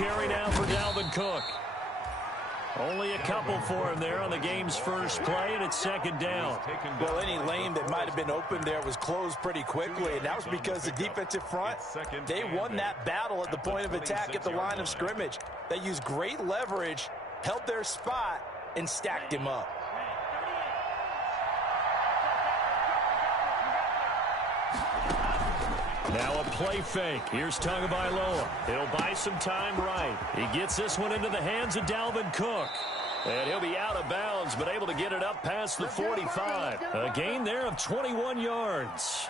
carry now for Dalvin Cook. Only a couple for him there on the game's first play, and it's second down. Well, any lane that might have been open there was closed pretty quickly, and that was because the defensive front, they won that battle at the point of attack at the line of scrimmage. They used great leverage, held their spot, and stacked him up. Now a play fake. Here's Tagovailoa. He'll buy some time right. He gets this one into the hands of Dalvin Cook. And he'll be out of bounds, but able to get it up past the 45. A gain there of 21 yards.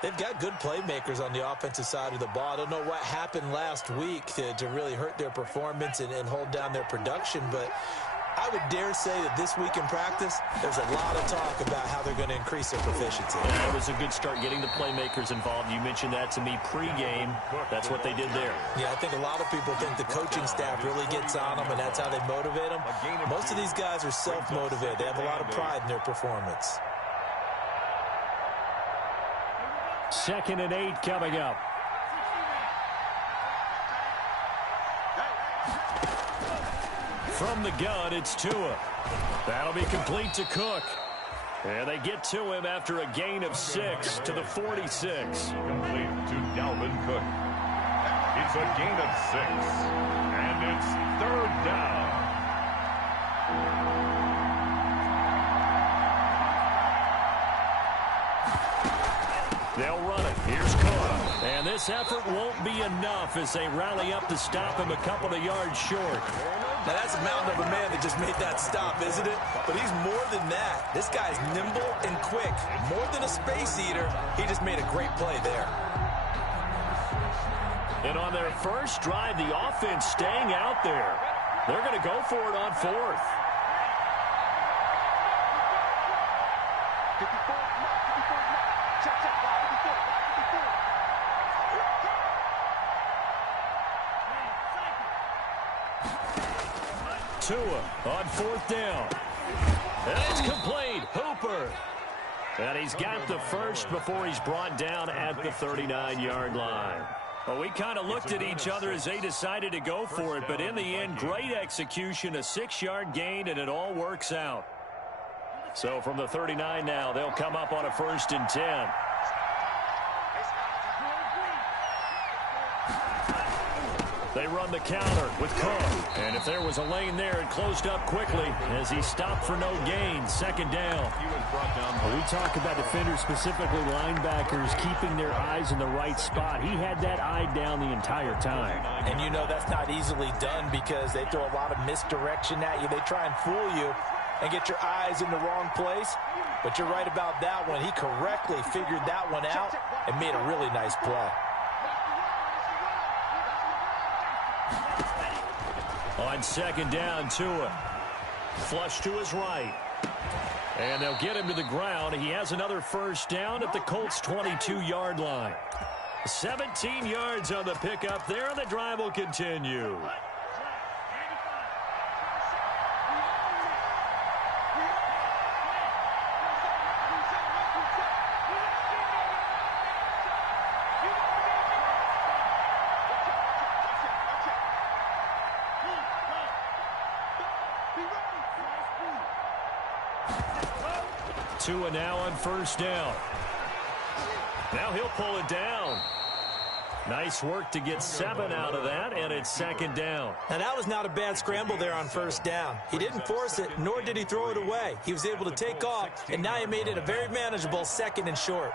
They've got good playmakers on the offensive side of the ball. I don't know what happened last week to really hurt their performance and hold down their production, but I would dare say that this week in practice, there's a lot of talk about how they're going to increase their proficiency. Yeah, it was a good start getting the playmakers involved. You mentioned that to me pregame. That's what they did there. Yeah, I think a lot of people think the coaching staff really gets on them, and that's how they motivate them. Most of these guys are self-motivated. They have a lot of pride in their performance. 2nd and 8 coming up. From the gun, it's Tua. That'll be complete to Cook. And they get to him after a gain of 6 to the 46. Complete to Dalvin Cook. It's a gain of 6. And it's 3rd down. They'll run it. Here's Cook. And this effort won't be enough as they rally up to stop him a couple of yards short. Now, that's a mountain of a man that just made that stop, isn't it? But he's more than that. This guy's nimble and quick. More than a space eater, he just made a great play there. And on their first drive, the offense staying out there. They're going to go for it on 4th. Tua on 4th down. And it's complete. Hooper. And he's got the first before he's brought down at the 39-yard line. Well, we kind of looked at each other as they decided to go for it, but in the end, great execution, a 6-yard gain, and it all works out. So from the 39 now, they'll come up on a 1st and 10. They run the counter with Cook. And if there was a lane there, it closed up quickly as he stopped for no gain. 2nd down. Well, we talk about defenders, specifically linebackers, keeping their eyes in the right spot. He had that eye down the entire time. And you know that's not easily done because they throw a lot of misdirection at you. They try and fool you and get your eyes in the wrong place. But you're right about that one. He correctly figured that one out and made a really nice play. On 2nd down, Tua. Flush to his right. And they'll get him to the ground. He has another 1st down at the Colts' 22-yard line. 17 yards on the pickup there, and the drive will continue. Tua now on 1st down. Now he'll pull it down. Nice work to get 7 out of that, and it's 2nd down. Now, that was not a bad scramble there on 1st down. He didn't force it, nor did he throw it away. He was able to take off, and now he made it a very manageable 2nd and short.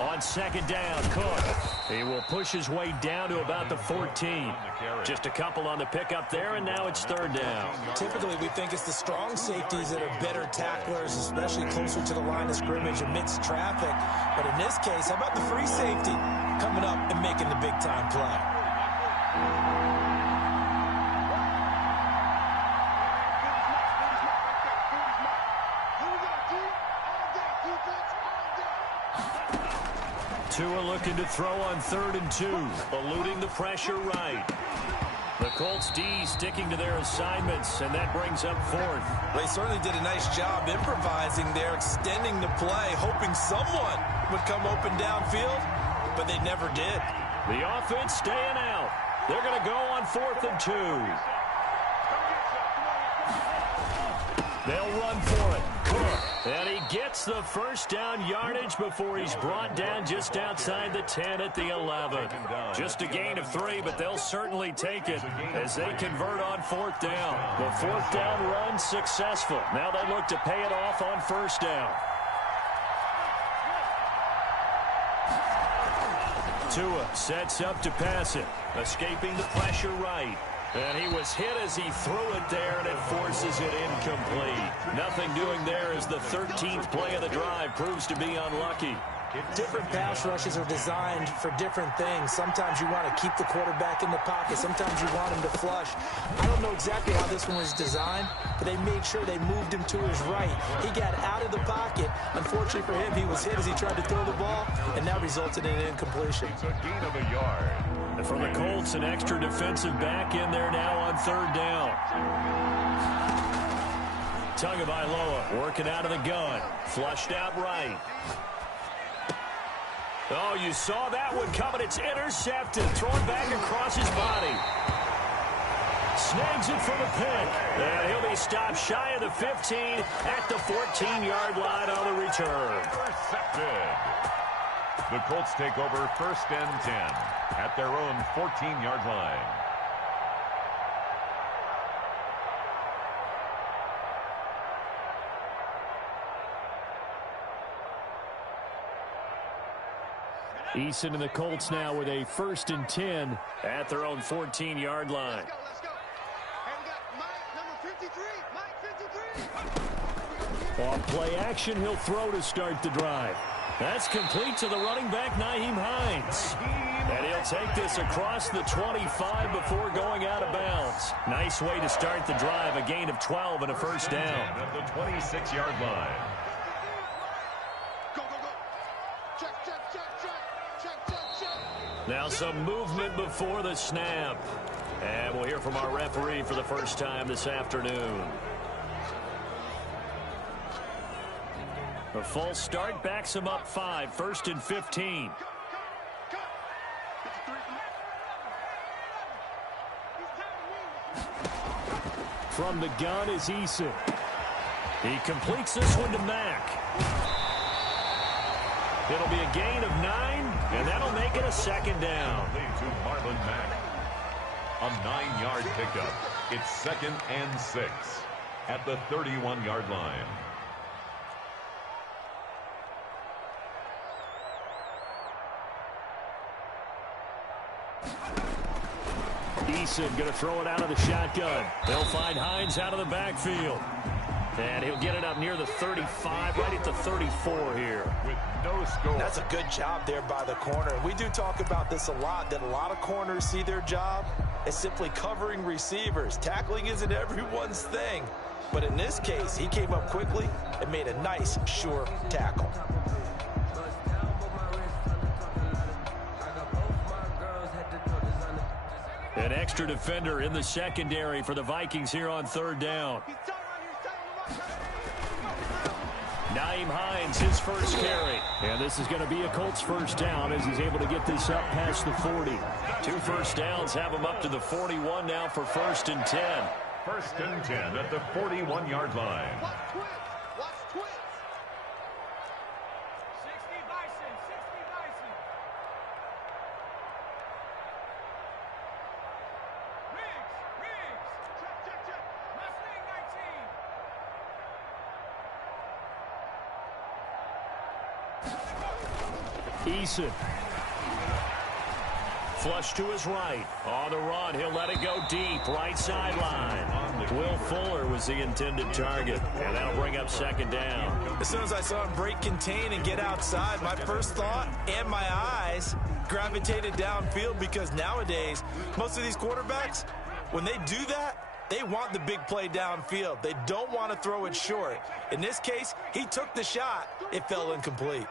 On 2nd down, Cook. He will push his way down to about the 14. Just a couple on the pickup there, and now it's 3rd down. Typically, we think it's the strong safeties that are better tacklers, especially closer to the line of scrimmage amidst traffic. But in this case, how about the free safety coming up and making the big-time play? Tua looking to throw on 3rd and 2, eluding the pressure right. The Colts D sticking to their assignments, and that brings up fourth. They certainly did a nice job improvising there, extending the play, hoping someone would come open downfield, but they never did. The offense staying out. They're going to go on 4th and 2. They'll run for it. Cook. And he gets the first down yardage before he's brought down just outside the 10 at the 11. Just a gain of 3, but they'll certainly take it as they convert on 4th down. The 4th down run successful. Now they look to pay it off on 1st down. Tua sets up to pass it, escaping the pressure right. And he was hit as he threw it there, and it forces it incomplete. Nothing doing there as the 13th play of the drive proves to be unlucky. Different pass rushes are designed for different things. Sometimes you want to keep the quarterback in the pocket. Sometimes you want him to flush. I don't know exactly how this one was designed, but they made sure they moved him to his right. He got out of the pocket. Unfortunately for him, he was hit as he tried to throw the ball, and that resulted in an incompletion. It's a gain of a yard. And for the Colts, an extra defensive back in there now on 3rd down. Tagovailoa working out of the gun. Flushed out right. Oh, you saw that one coming. It's intercepted. Thrown back across his body. Snags it for the pick. And he'll be stopped shy of the 15 at the 14-yard line on the return. Intercepted. The Colts take over 1st and 10 at their own 14-yard line. Eason and the Colts now with a 1st and 10 at their own 14-yard line. Let's go. And we got Mike, number 53. On play action, he'll throw to start the drive. That's complete to the running back, Nyheim Hines. And he'll take this across the 25 before going out of bounds. Nice way to start the drive, a gain of 12 and a 1st down. At the 26-yard line. Go. Check. Now some movement before the snap. And we'll hear from our referee for the first time this afternoon. A false start backs him up 5, 1st and 15. From the gun is Eason. He completes this one to Mack. It'll be a gain of 9, and that'll make it a 2nd down. To Marlon Mack. A 9-yard pickup. It's 2nd and 6 at the 31-yard line. Eason going to throw it out of the shotgun. They'll find Hines out of the backfield. And he'll get it up near the 35, right at the 34 here. With no score. That's a good job there by the corner. We do talk about this a lot, that a lot of corners see their job as simply covering receivers. Tackling isn't everyone's thing. But in this case, he came up quickly and made a nice, sure tackle. An extra defender in the secondary for the Vikings here on 3rd down. Nyheim Hines, his first carry. And this is going to be a Colts 1st down as he's able to get this up past the 40. 2 first downs have him up to the 41 now for 1st and 10. 1st and 10 at the 41-yard line. Watch twitch. 60 Bison. Riggs. Check. Mustang 19. Eason. Flush to his right. On the run, he'll let it go deep. Right sideline. Will Fuller was the intended target. And that'll bring up 2nd down. As soon as I saw him break contain and get outside, my first thought and my eyes gravitated downfield, because nowadays, most of these quarterbacks, when they do that, they want the big play downfield. They don't want to throw it short. In this case, he took the shot. It fell incomplete.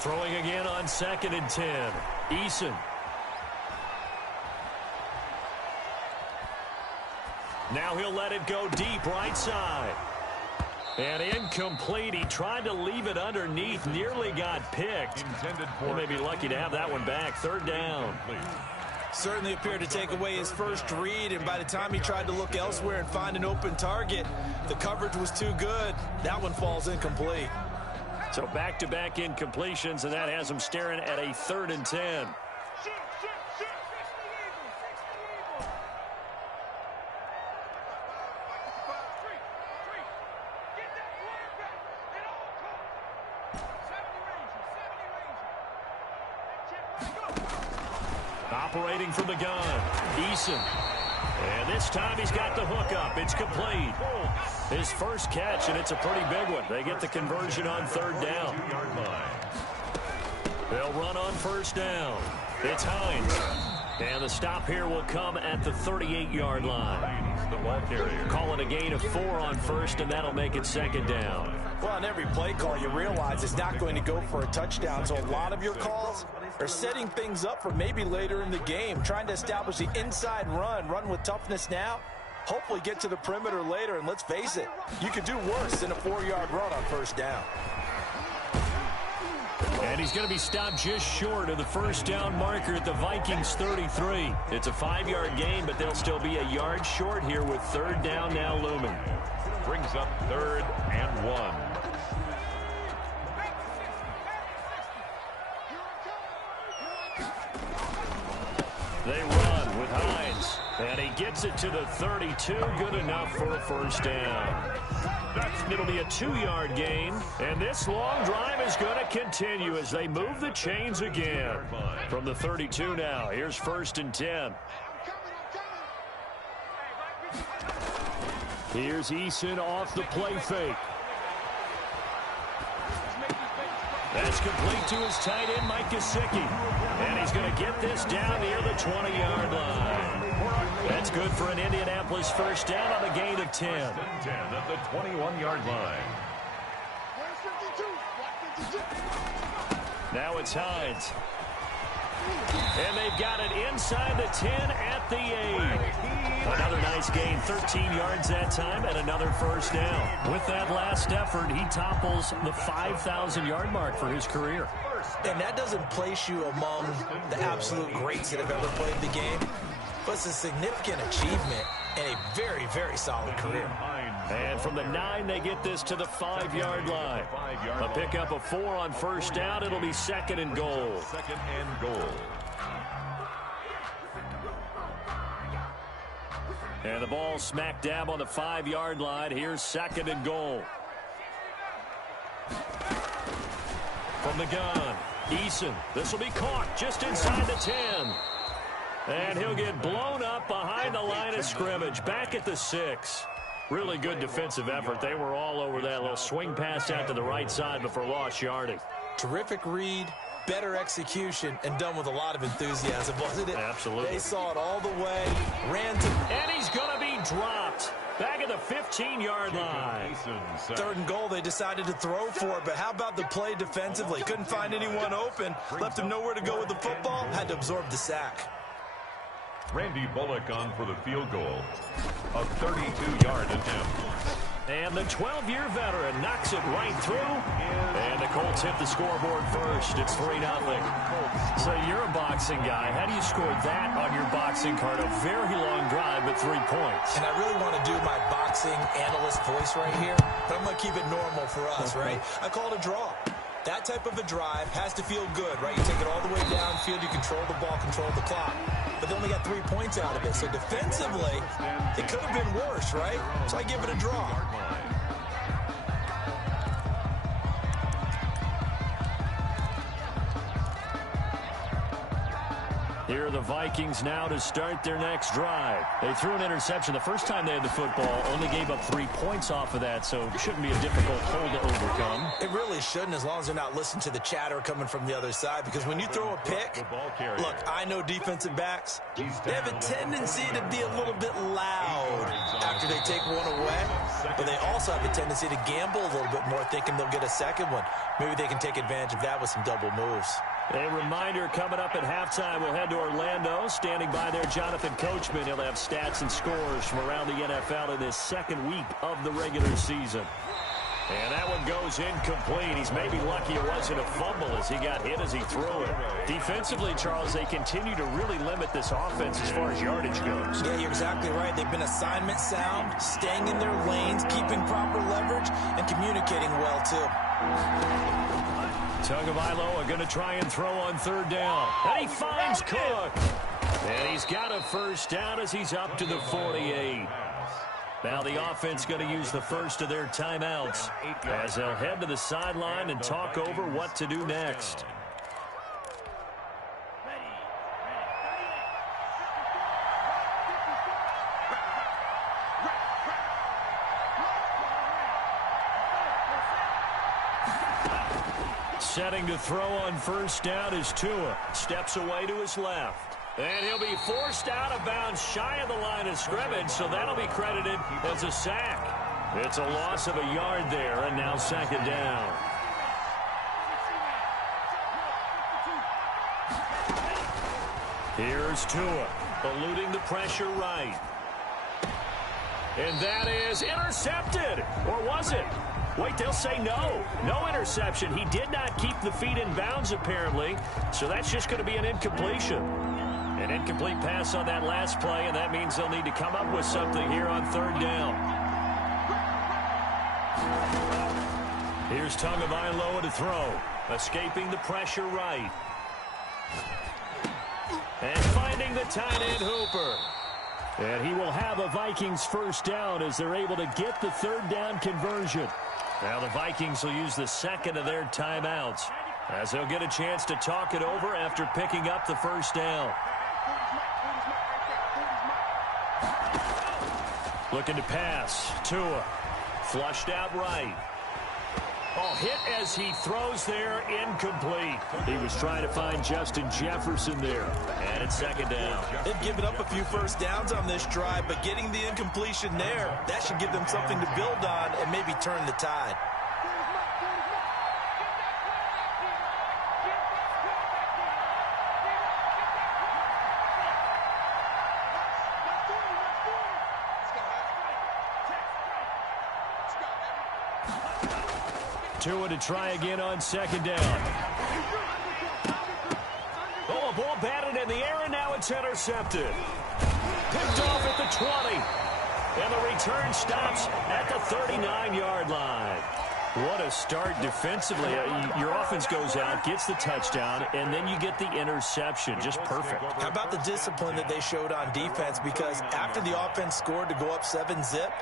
Throwing again on 2nd and 10. Eason. Now he'll let it go deep right side. And incomplete. He tried to leave it underneath. Nearly got picked. He may be lucky to have that one back. 3rd down. Certainly appeared to take away his first read, and by the time he tried to look elsewhere and find an open target, the coverage was too good. That one falls incomplete. So back-to-back incompletions, and that has him staring at a 3rd and 10. Operating from the gun, Eason. And this time he's got the hook up. It's complete. His first catch, and it's a pretty big one. They get the conversion on 3rd down. They'll run on 1st down. It's Hines. And the stop here will come at the 38-yard line. The ball carrier. Call it a gain of 4 on 1st, and that'll make it 2nd down. Well, on every play call, you realize it's not going to go for a touchdown, so a lot of your calls are setting things up for maybe later in the game, trying to establish the inside run with toughness now, hopefully get to the perimeter later, and let's face it, you could do worse than a 4-yard run on 1st down. And he's going to be stopped just short of the 1st down marker at the Vikings 33. It's a 5-yard gain, but they'll still be a yard short here with 3rd down now looming. Brings up 3rd and 1. They run with Hines, and he gets it to the 32. Good enough for a 1st down. It'll be a 2-yard gain, and this long drive is going to continue as they move the chains again. From the 32 now, here's 1st and 10. Here's Eason off the play fake. That's complete to his tight end, Mike Gesicki. And he's going to get this down near the 20-yard line. That's good for an Indianapolis 1st down on a gain of 10. 10 at the 21-yard line. Now it's Hines. And they've got it inside the 10 at the 8. Another nice gain, 13 yards that time, and another 1st down. With that last effort, he topples the 5,000-yard mark for his career. And that doesn't place you among the absolute greats that have ever played the game, but it's a significant achievement and a very, very solid career. And from the 9, they get this to the 5-yard line. A pickup of 4 on 1st down. It'll be 2nd and goal. 2nd and goal. And the ball smack dab on the 5-yard line. Here's 2nd and goal. From the gun, Eason. This will be caught just inside the 10. And he'll get blown up behind the line of scrimmage. Back at the 6. Really good defensive effort. They were all over that little swing pass out to the right side before lost yardage. Terrific read, better execution, and done with a lot of enthusiasm, wasn't it? Absolutely. They saw it all the way, ran to... And he's going to be dropped. Back at the 15-yard line. 3rd and goal, they decided to throw for it, but how about the play defensively? Couldn't find anyone open, left him nowhere to go with the football, had to absorb the sack. Randy Bullock on for the field goal. A 32-yard attempt. And the 12-year veteran knocks it right through. And the Colts hit the scoreboard first. It's 3-0. So you're a boxing guy. How do you score that on your boxing card? A very long drive, but 3 points. And I really want to do my boxing analyst voice right here, but I'm going to keep it normal for us, right? I call it a draw. That type of a drive has to feel good, right? You take it all the way downfield, you control the ball, control the clock. But they only got 3 points out of it. So defensively, it could have been worse, right? So I give it a draw. Here are the Vikings now to start their next drive. They threw an interception the first time they had the football, only gave up 3 points off of that, so it shouldn't be a difficult hole to overcome. It really shouldn't, as long as they're not listening to the chatter coming from the other side, because when you throw a pick, look, I know defensive backs, they have a tendency to be a little bit loud after they take one away. but they also have a tendency to gamble a little bit more, thinking they'll get a second one. Maybe they can take advantage of that with some double moves. A reminder coming up at halftime, we'll head to Orlando. Standing by there, Jonathan Coachman. He'll have stats and scores from around the NFL in this second week of the regular season. And that one goes incomplete. He's maybe lucky it wasn't a fumble as he got hit as he threw it. Defensively, Charles, they continue to really limit this offense as far as yardage goes. Yeah, you're exactly right. They've been assignment sound, staying in their lanes, keeping proper leverage, and communicating well, too. Tagovailoa going to try and throw on third down. And he finds Cook. And he's got a first down as he's up to the 48. Now the offense going to use the first of their timeouts as they'll head to the sideline and talk over what to do next. Setting to throw on first down is Tua. Steps away to his left. And he'll be forced out of bounds shy of the line of scrimmage, so that'll be credited as a sack. It's a loss of a yard there, and now second down. Here's Tua, eluding the pressure right. And that is intercepted. Or was it? Wait, they'll say no. No interception. He did not keep the feet in bounds, apparently, so that's just going to be an incompletion. An incomplete pass on that last play, and that means they'll need to come up with something here on third down. Here's Tagovailoa to throw. Escaping the pressure right. And finding the tight end Hooper. And he will have a Vikings first down as they're able to get the third down conversion. Now the Vikings will use the second of their timeouts as they'll get a chance to talk it over after picking up the first down. Looking to pass. Tua. Flushed out right. Oh, hit as he throws there. Incomplete. He was trying to find Justin Jefferson there. And it's second down. They've given up a few first downs on this drive, but getting the incompletion there, that should give them something to build on and maybe turn the tide. Tua to try again on second down. Oh, a ball batted in the air, and now it's intercepted. Picked off at the 20. And the return stops at the 39-yard line. What a start defensively. Your offense goes out, gets the touchdown, and then you get the interception. Just perfect. How about the discipline that they showed on defense? Because after the offense scored to go up 7-zip,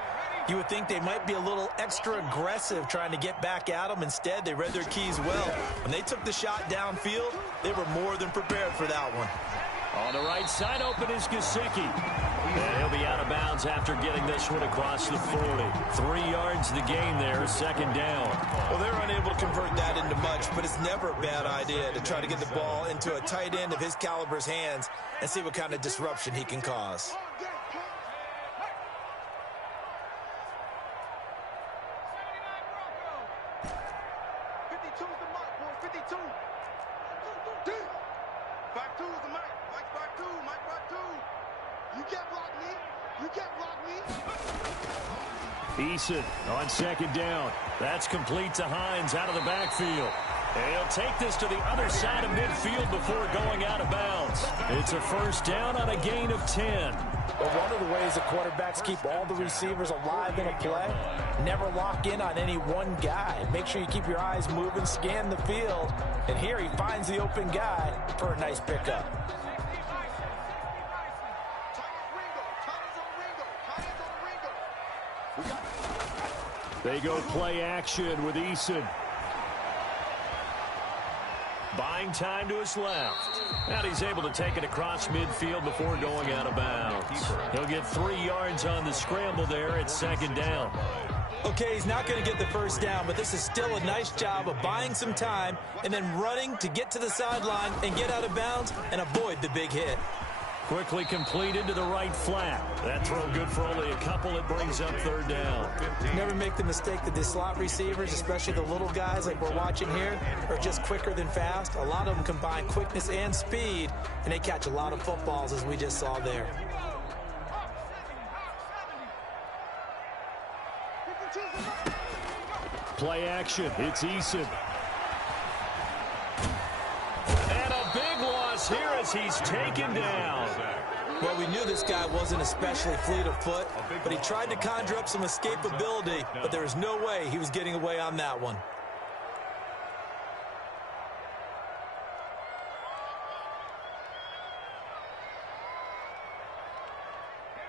you would think they might be a little extra aggressive trying to get back at them. Instead, they read their keys well. When they took the shot downfield, they were more than prepared for that one. On the right side, open is Gesicki. And he'll be out of bounds after getting this one across the 40. 3 yards the gain there, second down. Well, they're unable to convert that into much, but it's never a bad idea to try to get the ball into a tight end of his caliber's hands and see what kind of disruption he can cause. Eason on second down. That's complete to Hines out of the backfield. And he'll take this to the other side of midfield before going out of bounds. It's a first down on a gain of 10. Well, one of the ways the quarterbacks keep all the receivers alive in a play, never lock in on any one guy. Make sure you keep your eyes moving, scan the field. And here he finds the open guy for a nice pickup. They go play action with Eason. Buying time to his left. And he's able to take it across midfield before going out of bounds. He'll get 3 yards on the scramble there at second down. Okay, he's not going to get the first down, but this is still a nice job of buying some time and then running to get to the sideline and get out of bounds and avoid the big hit. Quickly completed to the right flat. That throw good for only a couple. It brings up third down. Never make the mistake that the slot receivers, especially the little guys like we're watching here, are just quicker than fast. A lot of them combine quickness and speed, and they catch a lot of footballs, as we just saw there. Play action. It's Eason. And a big loss here as he's taken down. Well, we knew this guy wasn't especially fleet of foot, but he tried to conjure up some escapability, but there was no way he was getting away on that one.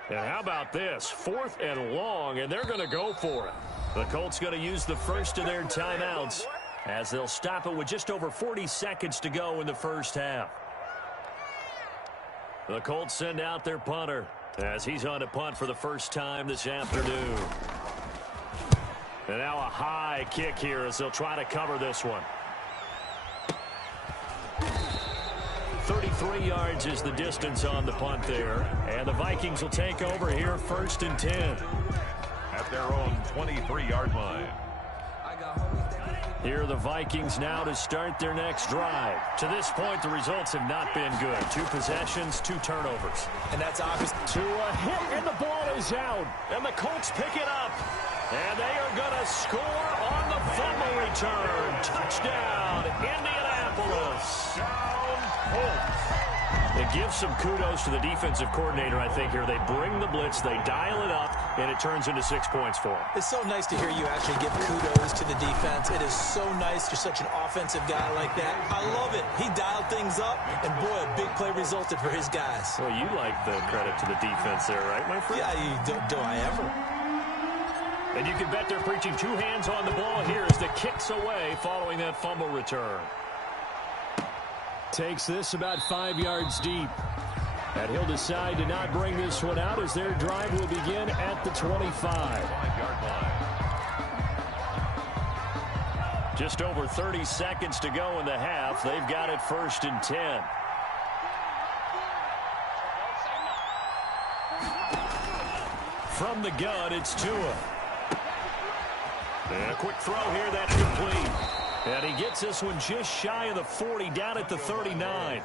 And how about this? 4th and long, and they're going to go for it. The Colts going to use the first of their timeouts as they'll stop it with just over 40 seconds to go in the first half. The Colts send out their punter as he's on to punt for the first time this afternoon. And now a high kick here as they'll try to cover this one. 33 yards is the distance on the punt there. And the Vikings will take over here 1st and 10. At their own 23-yard line. Here are the Vikings now to start their next drive. To this point, the results have not been good. 2 possessions, 2 turnovers. And that's obvious. To a hit, and the ball is out. And the Colts pick it up. And they are going to score on the fumble return. Touchdown, Indianapolis. Down Colts. It gives some kudos to the defensive coordinator, I think, here. They bring the blitz, they dial it up, and it turns into 6 points for them. It's so nice to hear you actually give kudos to the defense. It is so nice. You're such an offensive guy like that. I love it. He dialed things up, and boy, a big play resulted for his guys. Well, you like the credit to the defense there, right, my friend? Yeah, do I ever? And you can bet they're preaching 2 hands on the ball here as the kick's away following that fumble return. Takes this about 5 yards deep. And he'll decide to not bring this one out as their drive will begin at the 25. Just over 30 seconds to go in the half. They've got it 1st and 10. From the gun, it's Tua. And a quick throw here, that's complete. And he gets this one just shy of the 40, down at the 39.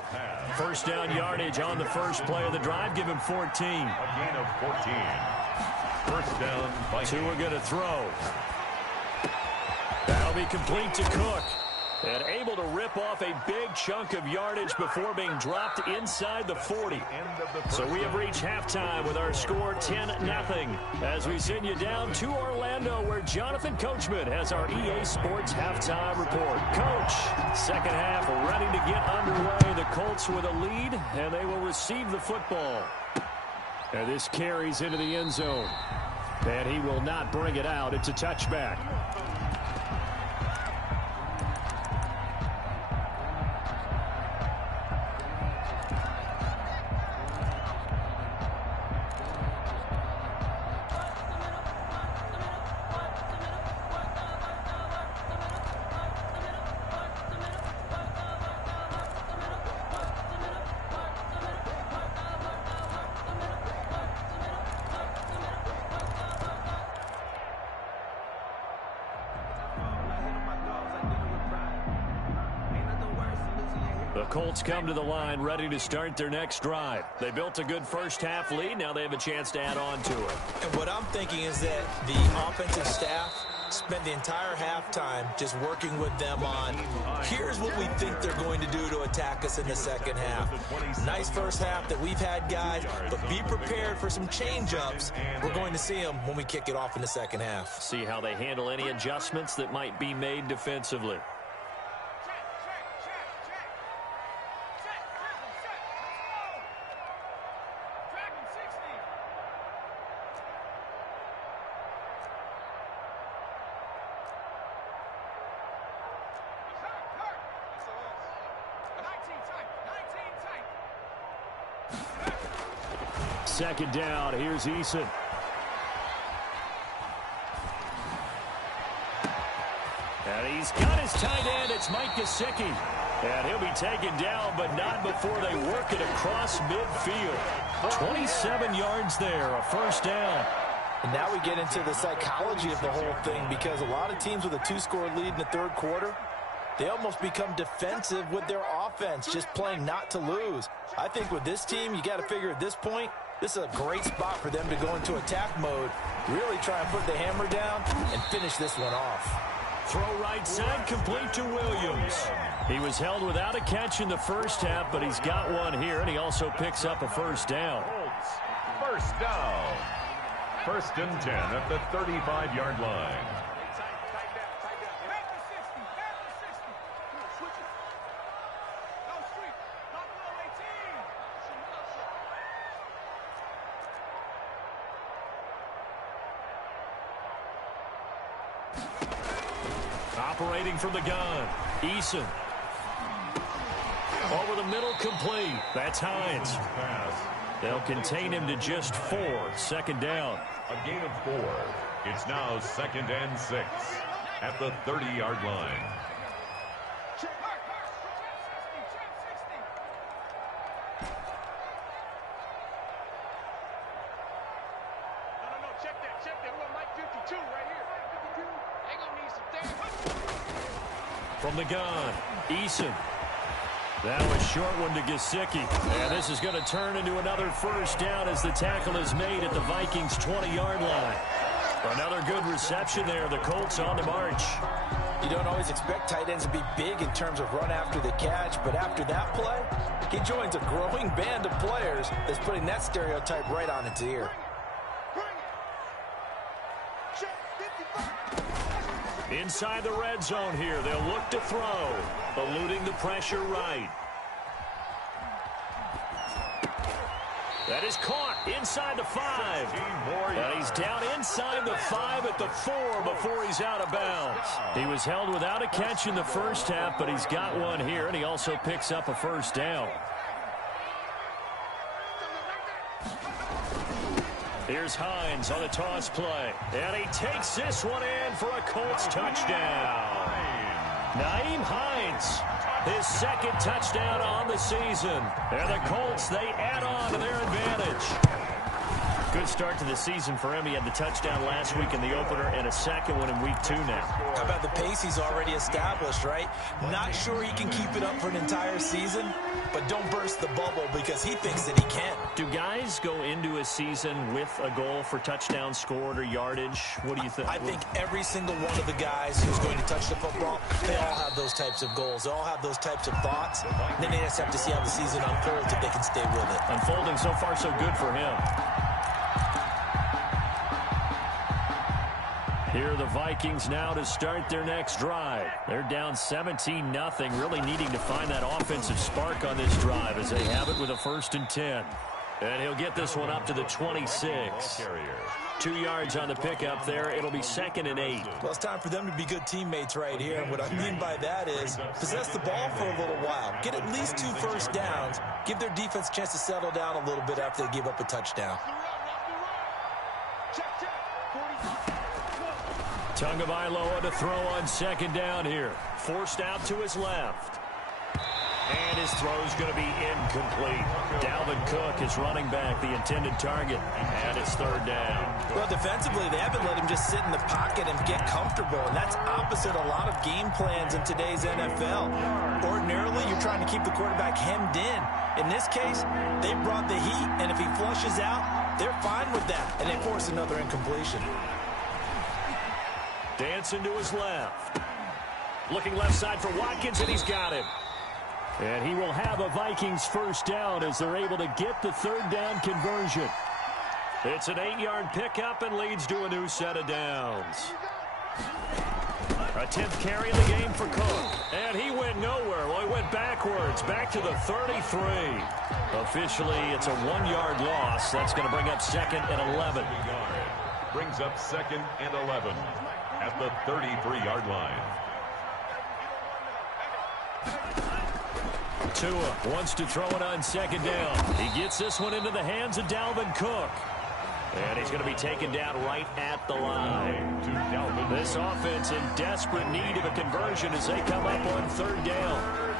First down yardage on the first play of the drive. Give him 14. A gain of 14. First down. Tua going to throw. That'll be complete to Cook. And able to rip off a big chunk of yardage before being dropped inside the 40. So we have reached halftime with our score 10-0. As we send you down to Orlando, where Jonathan Coachman has our EA Sports halftime report. Coach, second half ready to get underway. The Colts with a lead, and they will receive the football. And this carries into the end zone. And he will not bring it out. It's a touchback. The Colts come to the line ready to start their next drive. They built a good first half lead. Now they have a chance to add on to it. And what I'm thinking is that the offensive staff spent the entire halftime just working with them on, here's what we think they're going to do to attack us in the second half. Nice first half that we've had, guys, but be prepared for some change-ups. We're going to see them when we kick it off in the second half. See how they handle any adjustments that might be made defensively. Second down, here's Eason. And he's got his tight end, it's Mike Gesicki. And he'll be taken down, but not before they work it across midfield. 27 yards there, a first down. And now we get into the psychology of the whole thing, because a lot of teams with a 2-score lead in the third quarter, they almost become defensive with their offense, just playing not to lose. I think with this team, you got to figure at this point, this is a great spot for them to go into attack mode, really try and put the hammer down and finish this one off. Throw right side, complete to Williams. He was held without a catch in the first half, but he's got one here, and he also picks up a first down. First down. First and 10 at the 35-yard line. Operating from the gun, Eason. Over the middle, complete. That's Hines. They'll contain him to just 4. Second down. A gain of 4. It's now 2nd and 6 at the 30-yard line. Check that. We're Mike 52 right here. 52. They gonna need some things. From the gun, Eason. That was short one to Gesicki. And this is going to turn into another first down as the tackle is made at the Vikings' 20-yard line. Another good reception there. The Colts on the march. You don't always expect tight ends to be big in terms of run after the catch, but after that play, he joins a growing band of players that's putting that stereotype right on its ear. Inside the red zone here, they'll look to throw, eluding the pressure right. That is caught inside the 5. And he's down inside the 5 at the 4 before he's out of bounds. He was held without a catch in the first half, but he's got one here, and he also picks up a first down. Here's Hines on the toss play. And he takes this one in for a Colts touchdown. Nyheim Hines, his second touchdown on the season. And the Colts, they add on to their advantage. Good start to the season for him. He had the touchdown last week in the opener and a second one in week 2 now. How about the pace he's already established, right? Not sure he can keep it up for an entire season, but don't burst the bubble because he thinks that he can. Do guys go into a season with a goal for touchdown scored or yardage? What do you think? I think every single one of the guys who's going to touch the football, they all have those types of goals. They all have those types of thoughts. And then they just have to see how the season unfolds if they can stay with it. Unfolding so far so good for him. Here are the Vikings now to start their next drive. They're down 17-0, really needing to find that offensive spark on this drive as they have it with a 1st and 10. And he'll get this one up to the 26. 2 yards on the pickup there. It'll be 2nd and 8. Well, it's time for them to be good teammates right here. And what I mean by that is possess the ball for a little while. Get at least 2 first downs. Give their defense a chance to settle down a little bit after they give up a touchdown. Tagovailoa to throw on 2nd down here. Forced out to his left. And his throw's going to be incomplete. Dalvin Cook is running back, the intended target, and it's 3rd down. Well, defensively, they haven't let him just sit in the pocket and get comfortable, and that's opposite a lot of game plans in today's NFL. Ordinarily, you're trying to keep the quarterback hemmed in. In this case, they brought the heat, and if he flushes out, they're fine with that, and they force another incompletion. Dancing to his left. Looking left side for Watkins, and he's got him. And he will have a Vikings first down as they're able to get the 3rd down conversion. It's an 8-yard pickup and leads to a new set of downs. A 10th carry in the game for Cook. And he went nowhere. Well, he went backwards, back to the 33. Officially, it's a 1-yard loss. That's going to bring up 2nd and 11. Brings up 2nd and 11 at the 33-yard line. Tua wants to throw it on 2nd down. He gets this one into the hands of Dalvin Cook. And he's going to be taken down right at the line. This offense in desperate need of a conversion as they come up on 3rd down.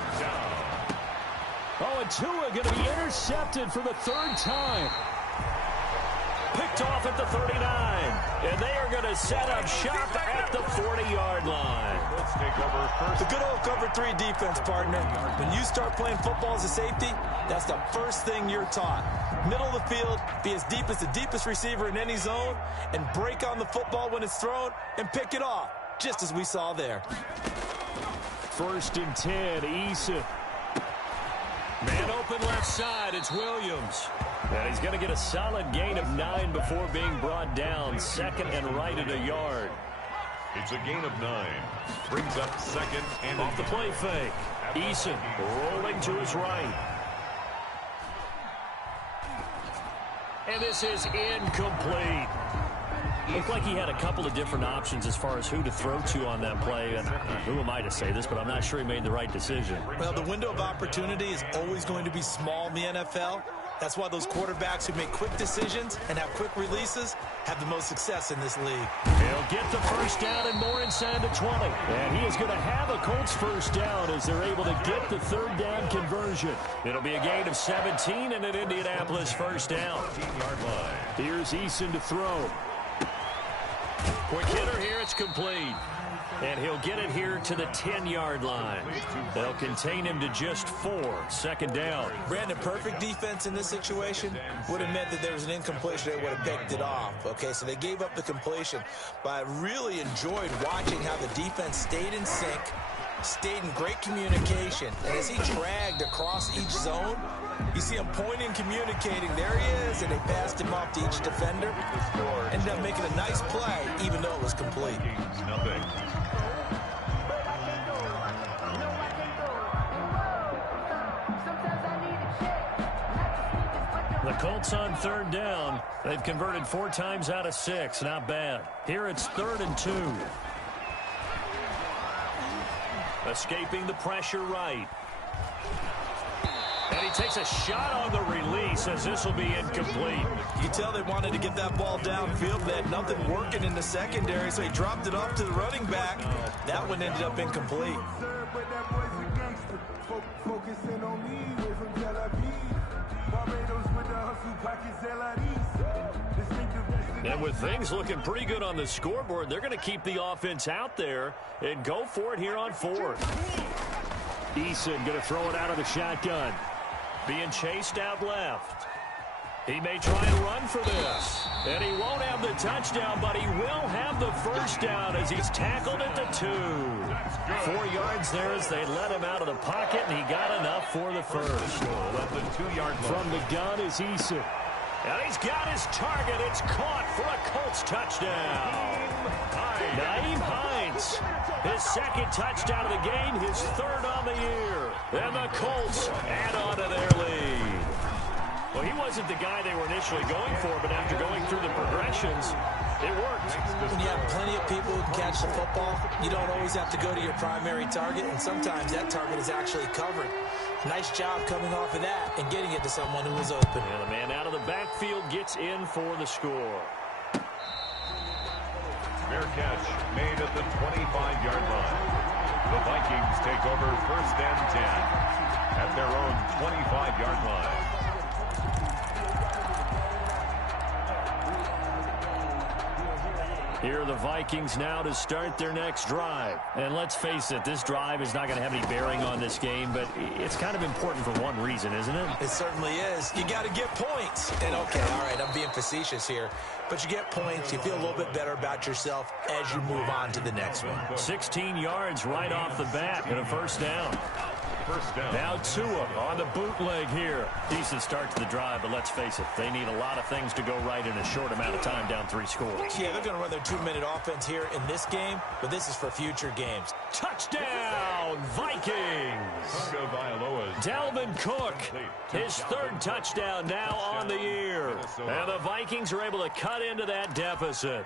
Oh, and Tua going to be intercepted for the third time. Picked off at the 39. And they are going to set up shop at the 40-yard line. Let's take over first. The good old cover 3 defense, partner. When you start playing football as a safety, that's the first thing you're taught. Middle of the field, be as deep as the deepest receiver in any zone, and break on the football when it's thrown and pick it off, just as we saw there. 1st and 10, Eason. Man open left side, it's Williams. And he's going to get a solid gain of 9 before being brought down. 2nd and right at a yard. It's a gain of 9. Brings up 2nd and off the play fake. Eason rolling to his right. And this is incomplete. Looked like he had a couple of different options as far as who to throw to on that play. And who am I to say this, but I'm not sure he made the right decision. Well, the window of opportunity is always going to be small in the NFL. That's why those quarterbacks who make quick decisions and have quick releases have the most success in this league. He'll get the first down and more inside the 20. And he is going to have a Colts first down as they're able to get the 3rd down conversion. It'll be a gain of 17 and an Indianapolis first down. Here's Eason to throw. Quick hitter here, it's complete. And he'll get it here to the 10-yard line. They'll contain him to just 4. 2nd down. Brandon, perfect defense in this situation would have meant that there was an incompletion. They would have picked it off. Okay, so they gave up the completion. But I really enjoyed watching how the defense stayed in sync, stayed in great communication. And as he dragged across each zone, you see him pointing, communicating. There he is, and they passed him off to each defender. Ended up making a nice play, even though it was complete. Nothing. The Colts on 3rd down. They've converted 4 times out of 6. Not bad. Here it's 3rd and 2. Escaping the pressure right. And he takes a shot on the release as this will be incomplete. You tell they wanted to get that ball downfield. They had nothing working in the secondary, so he dropped it off to the running back. That one ended up incomplete. And with things looking pretty good on the scoreboard, they're going to keep the offense out there and go for it here on 4th. Eason going to throw it out of the shotgun. Being chased out left. He may try and run for this. And he won't have the touchdown, but he will have the first down as he's tackled at the 2. 4 yards there as they let him out of the pocket, and he got enough for the first. From the gun is Eason. And he's got his target. It's caught for a Colts touchdown. Nyheim Hines, his 2nd touchdown of the game, his 3rd on the year. And the Colts add on to their lead. Well, he wasn't the guy they were initially going for, but after going through the progressions, it worked. When you have plenty of people who can catch the football, you don't always have to go to your primary target, and sometimes that target is actually covered. Nice job coming off of that and getting it to someone who was open. And the man out of the backfield gets in for the score. Fair catch made at the 25-yard line. The Vikings take over 1st and 10 at their own 25-yard line. Here are the Vikings now to start their next drive. And let's face it, this drive is not going to have any bearing on this game, but it's kind of important for one reason, isn't it? It certainly is. You got to get points. And okay, all right, I'm being facetious here, but you get points, you feel a little bit better about yourself as you move on to the next one. 16 yards right off the bat and a first down. Now Tua on the bootleg here. Decent start to the drive, but let's face it, they need a lot of things to go right in a short amount of time, down 3 scores. Yeah, they're going to run their 2-minute offense here in this game, but this is for future games. Touchdown, Vikings! Dalvin Cook, his 3rd touchdown now on the year. And the Vikings are able to cut into that deficit.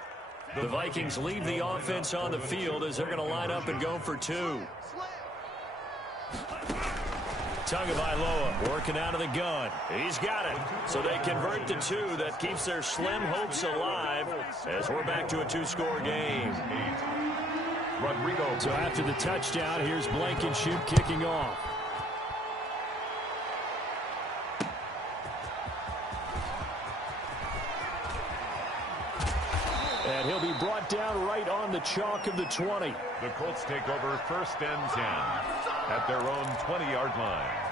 The Vikings leave the offense on the field as they're going to line up and go for 2. Tagovailoa working out of the gun. He's got it. So they convert to 2. That keeps their slim hopes alive as we're back to a 2-score game. So after the touchdown, here's Blankenship kicking off. down right on the chalk of the 20. The Colts take over 1st and 10 at their own 20-yard line.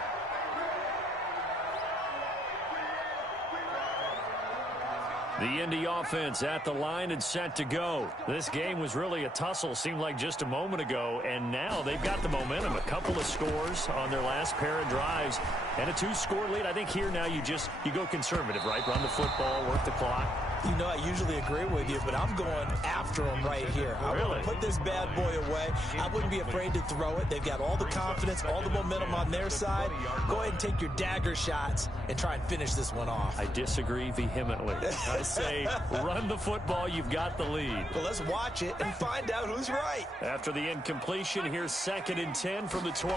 The Indy offense at the line and set to go. This game was really a tussle, seemed like just a moment ago, and now they've got the momentum. A couple of scores on their last pair of drives and a 2-score lead. I think here now you go conservative, right? Run the football, work the clock. You know, I usually agree with you, but I'm going after him right here. I want to put this bad boy away. I wouldn't be afraid to throw it. They've got all the confidence, all the momentum on their side. Go ahead and take your dagger shots and try and finish this one off. I disagree vehemently. I say run the football. You've got the lead. Well, let's watch it and find out who's right. After the incompletion, here's 2nd and 10 from the 20.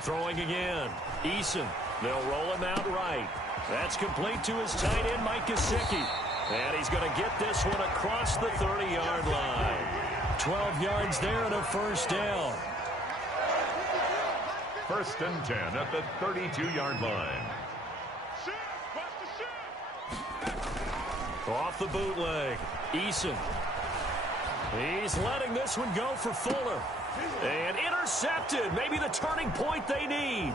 Throwing again. Eason. They'll roll him out right. That's complete to his tight end, Mike Gesicki. And he's going to get this one across the 30-yard line. 12 yards there and a 1st down. 1st and 10 at the 32-yard line. Off the bootleg. Eason. He's letting this one go for Fuller. And intercepted. Maybe the turning point they need.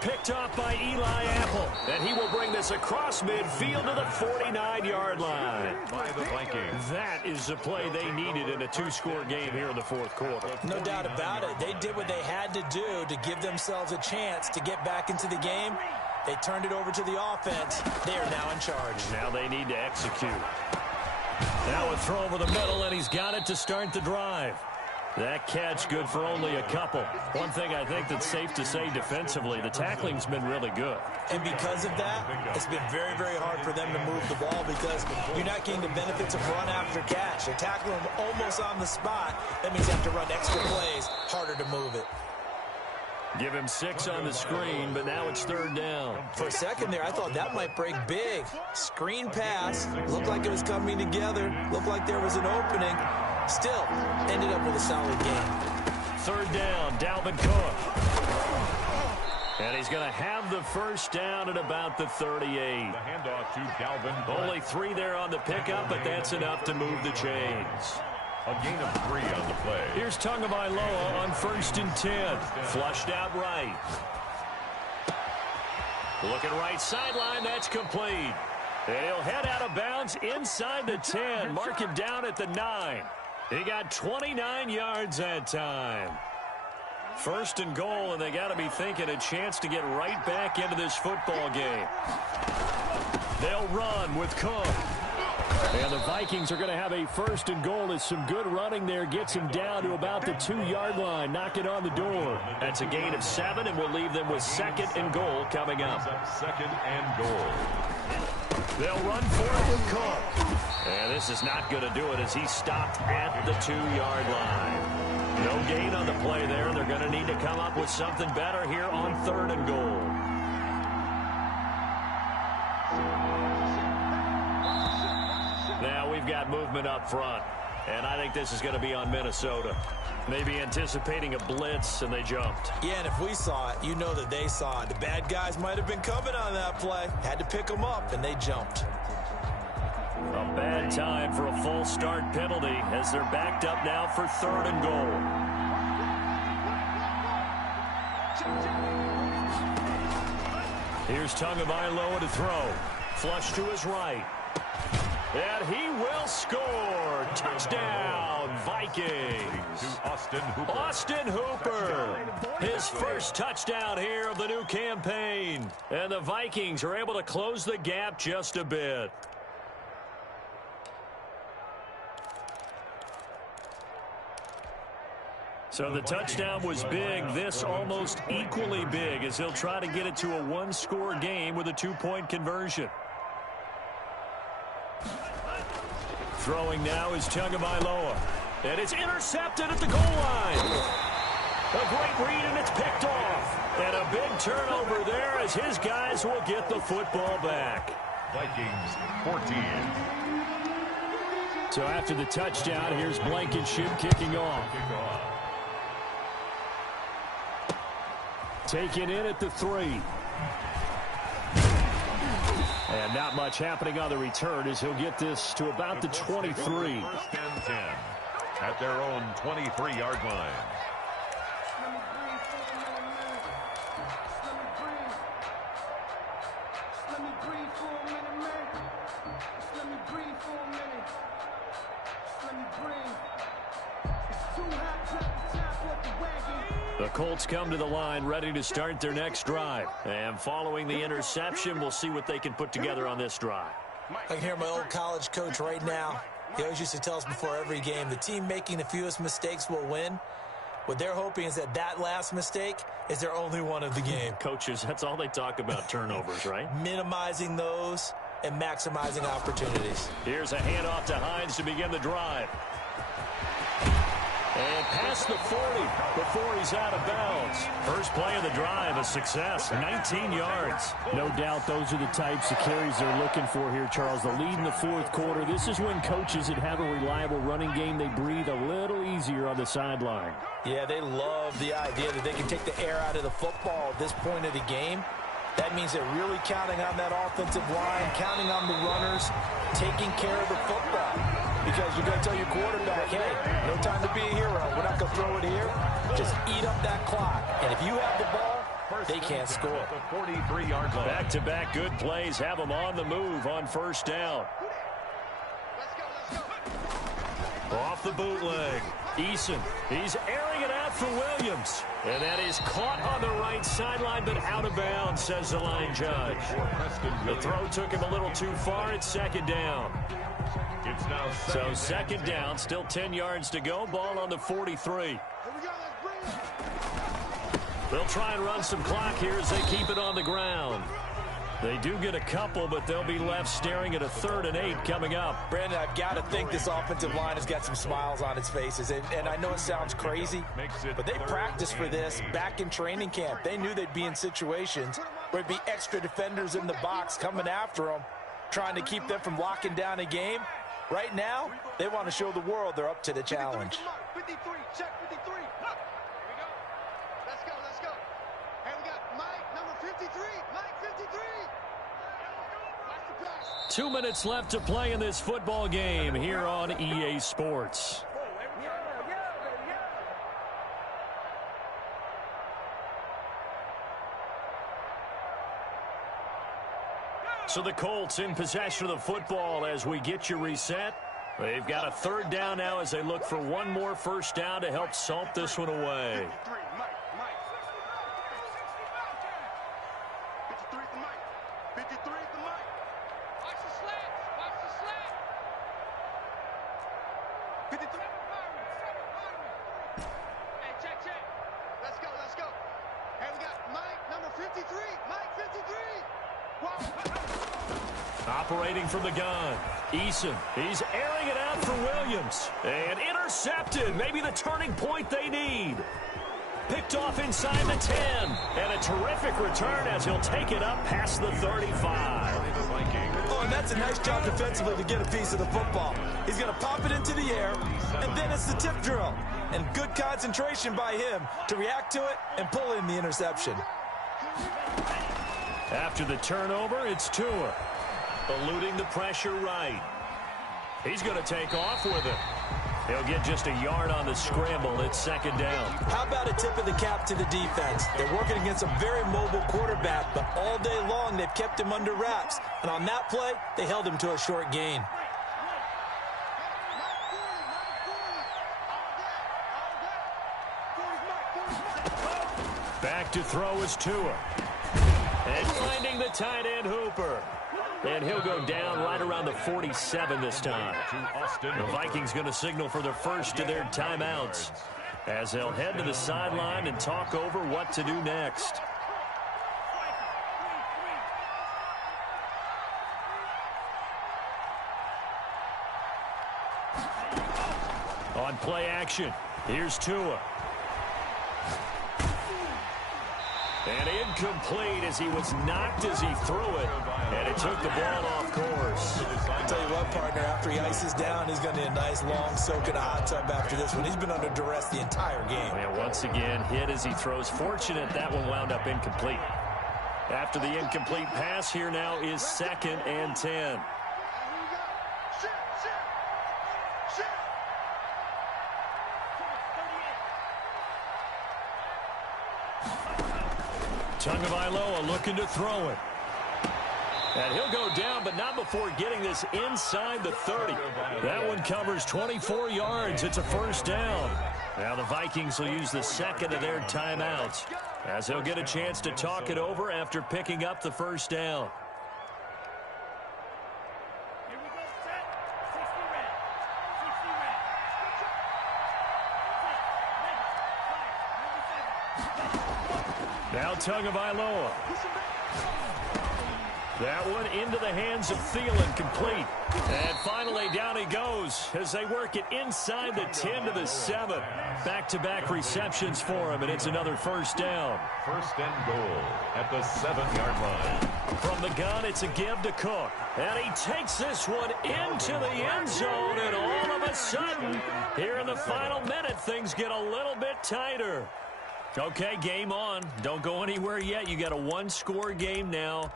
Picked up by Eli Apple. And he will bring this across midfield to the 49-yard line. By the Vikings. That is the play they needed in a 2-score game here in the 4th quarter. No doubt about it. They did what they had to do to give themselves a chance to get back into the game. They turned it over to the offense. They are now in charge. Now they need to execute. Now a throw over the middle, and he's got it to start the drive. That catch good for only a couple. One thing I think that's safe to say defensively, the tackling's been really good. And because of that, it's been very, very hard for them to move the ball because you're not getting the benefits of run after catch. They're tackling them almost on the spot. That means you have to run extra plays, harder to move it. Give him 6 on the screen, but now it's 3rd down. For a second there, I thought that might break big. Screen pass. Looked like it was coming together. Looked like there was an opening. Still, ended up with a solid game. 3rd down, Dalvin Cook. And he's going to have the 1st down at about the 38. The handoff to Dalvin Cook. Only 3 there on the pickup, but that's enough to move the chains. A gain of 3 on the play. Here's Tagovailoa on 1st and 10. Flushed out right. Looking right sideline, that's complete. And he'll head out of bounds inside the 10. Mark him down at the 9. He got 29 yards that time. 1st and goal, and they got to be thinking a chance to get right back into this football game. They'll run with Cook. And the Vikings are going to have a 1st and goal as some good running there gets him down to about the 2-yard line. Knock it on the door. That's a gain of 7, and we'll leave them with 2nd and goal coming up. 2nd and goal. They'll run for it with Cook. And this is not going to do it as he stopped at the 2-yard line. No gain on the play there. They're going to need to come up with something better here on 3rd and goal. Now we've got movement up front. And I think this is going to be on Minnesota. Maybe anticipating a blitz, and they jumped. Yeah, and if we saw it, you know that they saw it. The bad guys might have been coming on that play. Had to pick them up, and they jumped. A bad time for a false start penalty as they're backed up now for 3rd and goal. Here's Tagovailoa to throw. Flush to his right. And he will score. Touchdown, Vikings. To Austin Hooper. Austin Hooper. His 1st touchdown here of the new campaign. And the Vikings are able to close the gap just a bit. So the touchdown was big. This almost equally big as he'll try to get it to a 1-score game with a 2-point conversion. Throwing now is Tagovailoa. And it's intercepted at the goal line. A great read, and it's picked off. And a big turnover there as his guys will get the football back. Vikings 14. So after the touchdown, here's Blankenship kicking off. Taken in at the 3. And not much happening on the return as he'll get this to about the 23. First and 10 at their own 23-yard line. The Colts come to the line ready to start their next drive. And following the interception, we'll see what they can put together on this drive. I can hear my old college coach right now. He always used to tell us before every game, the team making the fewest mistakes will win. What they're hoping is that last mistake is their only one of the game. Coaches, that's all they talk about, turnovers, right? Minimizing those and maximizing opportunities. Here's a handoff to Hines to begin the drive. And past the 40 before he's out of bounds. First play of the drive, a success, 19 yards. No doubt those are the types of carries they're looking for here, Charles. The lead in the fourth quarter. This is when coaches that have a reliable running game, they breathe a little easier on the sideline. Yeah, they love the idea that they can take the air out of the football at this point of the game. That means they're really counting on that offensive line, counting on the runners, taking care of the football. Because you're going to tell your quarterback, hey, no time to be a hero. We're not going to throw it here. Just eat up that clock. And if you have the ball, they can't score. 43-yard line. Back-to-back good plays have them on the move on first down. Off the bootleg. Eason, he's airing it out for Williams. And that is caught on the right sideline, but out of bounds, says the line judge. The throw took him a little too far. It's second down. It's now second down, still 10 yards to go. Ball on the 43. They'll try and run some clock here as they keep it on the ground. They do get a couple, but they'll be left staring at a 3rd and 8 coming up. Brandon, I've got to think this offensive line has got some smiles on its faces. And I know it sounds crazy, but they practiced for this back in training camp. They knew they'd be in situations where it'd be extra defenders in the box coming after them, trying to keep them from locking down a game. Right now, they want to show the world they're up to the challenge. 53, check 53. Here we go. Let's go. And we got Mike, number 53. Mike, 53. Watch the pass. 2 minutes left to play in this football game here on EA Sports. So the Colts in possession of the football as we get you reset. They've got a 3rd down now as they look for one more first down to help salt this one away. 53, Mike. 53 to Mike. 53 to Mike. Watch the slant. 53. Hey, check. Let's go. And we got Mike, number 53. Mike, 53. Operating from the gun. Eason, he's airing it out for Williams. And intercepted. Maybe the turning point they need. Picked off inside the 10. And a terrific return as he'll take it up past the 35. Oh, and that's a nice job defensively to get a piece of the football. He's going to pop it into the air, and then it's the tip drill. And good concentration by him to react to it and pull in the interception. After the turnover, it's Tua. Eluding the pressure right. He's going to take off with it. He'll get just a yard on the scramble. It's second down. How about a tip of the cap to the defense? They're working against a very mobile quarterback, but all day long they've kept him under wraps. And on that play, they held him to a short gain. Back to throw is Tua. And finding the tight end Hooper. And he'll go down right around the 47 this time. The Vikings going to signal for the first of their timeouts as they'll head to the sideline and talk over what to do next. On play action, here's Tua. And incomplete as he was knocked as he threw it. And it took the ball off course. I'll tell you what, partner, after he ices down, he's going to need a nice long soak in a hot tub after this one. He's been under duress the entire game. And once again, hit as he throws. Fortunate that one wound up incomplete. After the incomplete pass, here now is 2nd and 10. Tagovailoa looking to throw it. And he'll go down, but not before getting this inside the 30. That one covers 24 yards. It's a first down. Now the Vikings will use the second of their timeouts, as they'll get a chance to talk it over after picking up the first down. Here we go, set. 60 red. 60 red. Now Tagovailoa. That one into the hands of Thielen, complete. And finally down he goes as they work it inside the 10 to the 7. Back-to-back receptions for him, and it's another first down. First and goal at the 7-yard line. From the gun, it's a give to Cook. And he takes this one into the end zone, and all of a sudden, here in the final minute, things get a little bit tighter. Okay, game on. Don't go anywhere yet. You got a one-score game now.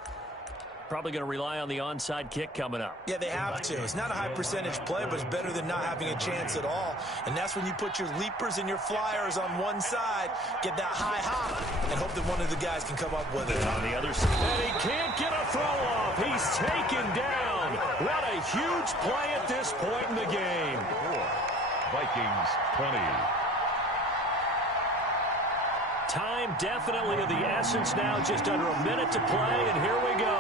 Probably going to rely on the onside kick coming up. Yeah, they have to. It's not a high percentage play, but it's better than not having a chance at all. And that's when you put your leapers and your flyers on one side, get that high hop, and hope that one of the guys can come up with it. On the other side, and he can't get a throw off. He's taken down. What a huge play at this point in the game. Vikings 20. Time definitely of the essence now, just under a minute to play, and here we go.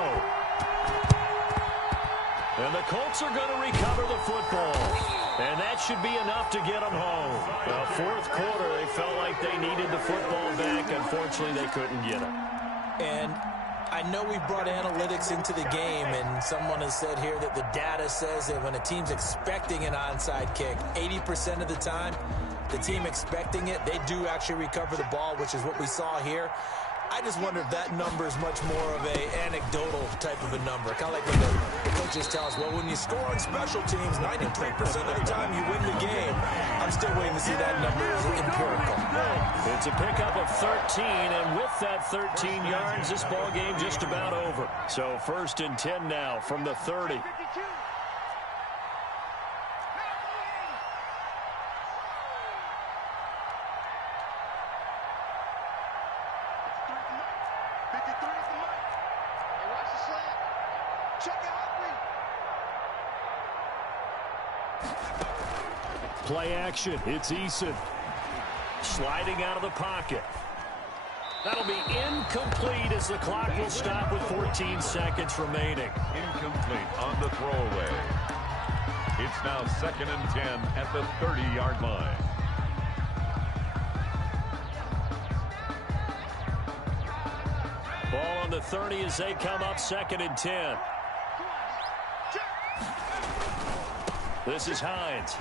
And the Colts are going to recover the football. And that should be enough to get them home. Well, fourth quarter, they felt like they needed the football back. Unfortunately, they couldn't get it. And I know we brought analytics into the game, and someone has said here that the data says that when a team's expecting an onside kick, 80% of the time, the team expecting it, they do actually recover the ball, which is what we saw here. I just wonder if that number is much more of a anecdotal type of a number. Kind of like when the coaches tell us, well, when you score on special teams, 93% of the time you win the game. I'm still waiting to see that number as empirical. It's a pickup of 13, and with that 13 yards, this ball game just about over. So 1st and 10 now from the 30. Play action. It's Eason. Sliding out of the pocket. That'll be incomplete as the clock will stop with 14 seconds remaining. Incomplete on the throwaway. It's now 2nd and 10 at the 30-yard line. Ball on the 30 as they come up 2nd and 10. This is Hines.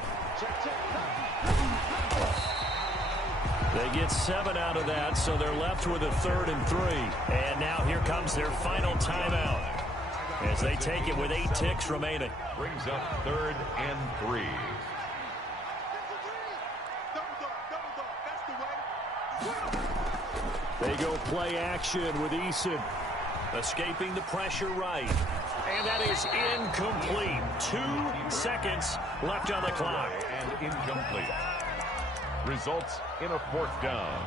They get 7 out of that, so they're left with a 3rd and 3. And now here comes their final timeout as they take it with 8 ticks remaining. Brings up 3rd and 3. They go play action with Eason. Escaping the pressure right. And that is incomplete. 2 seconds left on the clock. And incomplete. Results in a 4th down.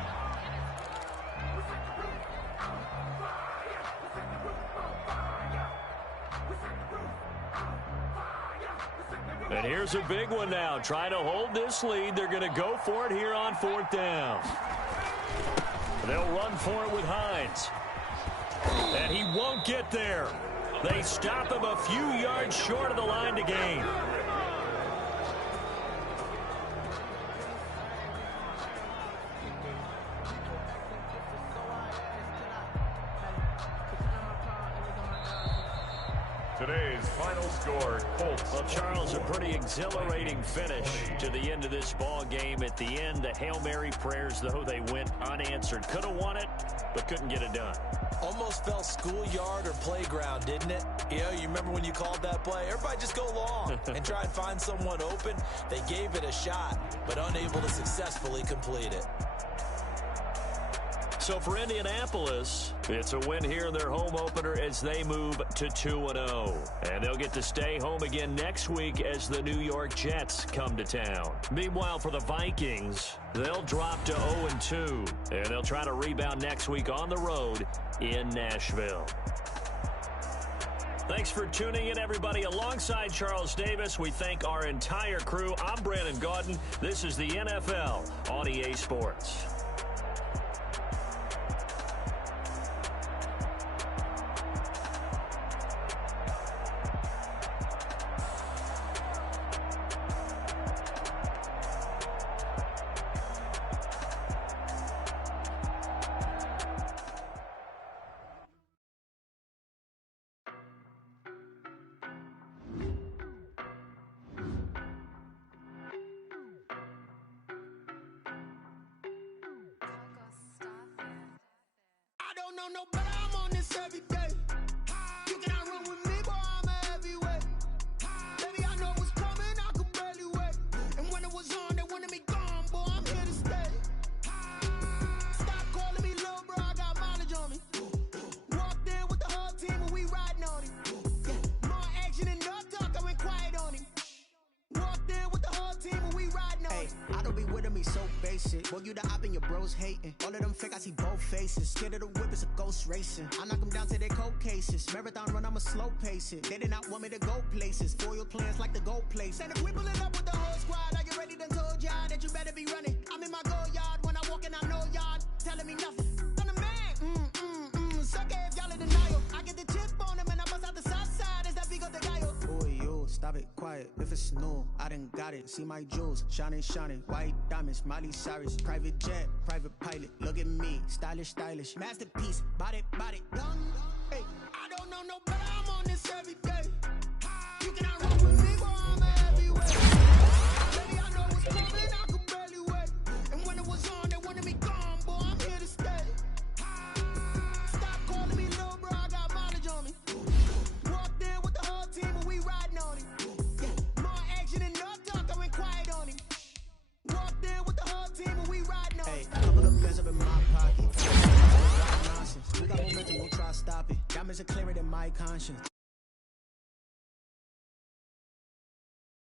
And here's a big one now. Trying to hold this lead. They're going to go for it here on 4th down. They'll run for it with Hines. And he won't get there. They stop him a few yards short of the line to gain. Today's final score, Colts. Well, Charles, a pretty exhilarating finish to the end of this ball game. At the end, the Hail Mary prayers, though, they went unanswered. Could have won it, but couldn't get it done. Almost felt schoolyard or playground, didn't it? You know, you remember when you called that play? Everybody just go long and try and find someone open. They gave it a shot, but unable to successfully complete it. So for Indianapolis, it's a win here in their home opener as they move to 2-0. And they'll get to stay home again next week as the New York Jets come to town. Meanwhile, for the Vikings, they'll drop to 0-2. And they'll try to rebound next week on the road in Nashville. Thanks for tuning in, everybody. Alongside Charles Davis, we thank our entire crew. I'm Brandon Gaudin. This is the NFL on EA Sports. No, but I'm on this every day. You cannot run with me, boy, I'm a heavyweight. Baby, I know what's coming, I could barely wait. And when it was on, they wanted me gone, boy, I'm here to stay. Stop calling me little bro, I got mileage on me. Walked in with the whole team and we riding on him. Yeah, more action and no talk, I went quiet on him. Walked in with the whole team and we riding on him. I don't be with him, he's so basic. Boy, you the op and your bros hating. All of them fake, I see both faces. Scared of the whip, it's a ghost racing. I knock them down to their cold cases. Marathon run, I'ma slow pace it. They did not want me to go places. Foil plans like the gold place. And if we pulling up with the whole squad, I get ready to told y'all that you better be running. I'm in my go yard, when I walk in, I know y'all telling me nothing. I'm the man, suck it if y'all in denial. I get the chip on them and I bust out the south side, is that Vigo de Gallo? Boy, you, stop it, quiet. If it's new, I done got it. See my jewels, shining, shining. White diamonds, Miley Cyrus. Private jet, private pilot. Look at me, stylish, stylish. Masterpiece, body, young. Hey, I don't know no better, I'm on this every day. You cannot run with me, boy, I'm a heavyweight. Baby, I know what's coming, I could barely wait. And when it was on, they wanted me gone, boy, I'm here to stay. Stop calling me little bro, I got mileage on me. Walked in with the whole team and we riding on him. Yeah, more action and no talk, I went quiet on him. Walked in with the whole team and we riding on him. Hey, couple of pairs up in my pocket. Nonsense. We got momentum, won't try to stop it. Diamonds are clearer than my conscience.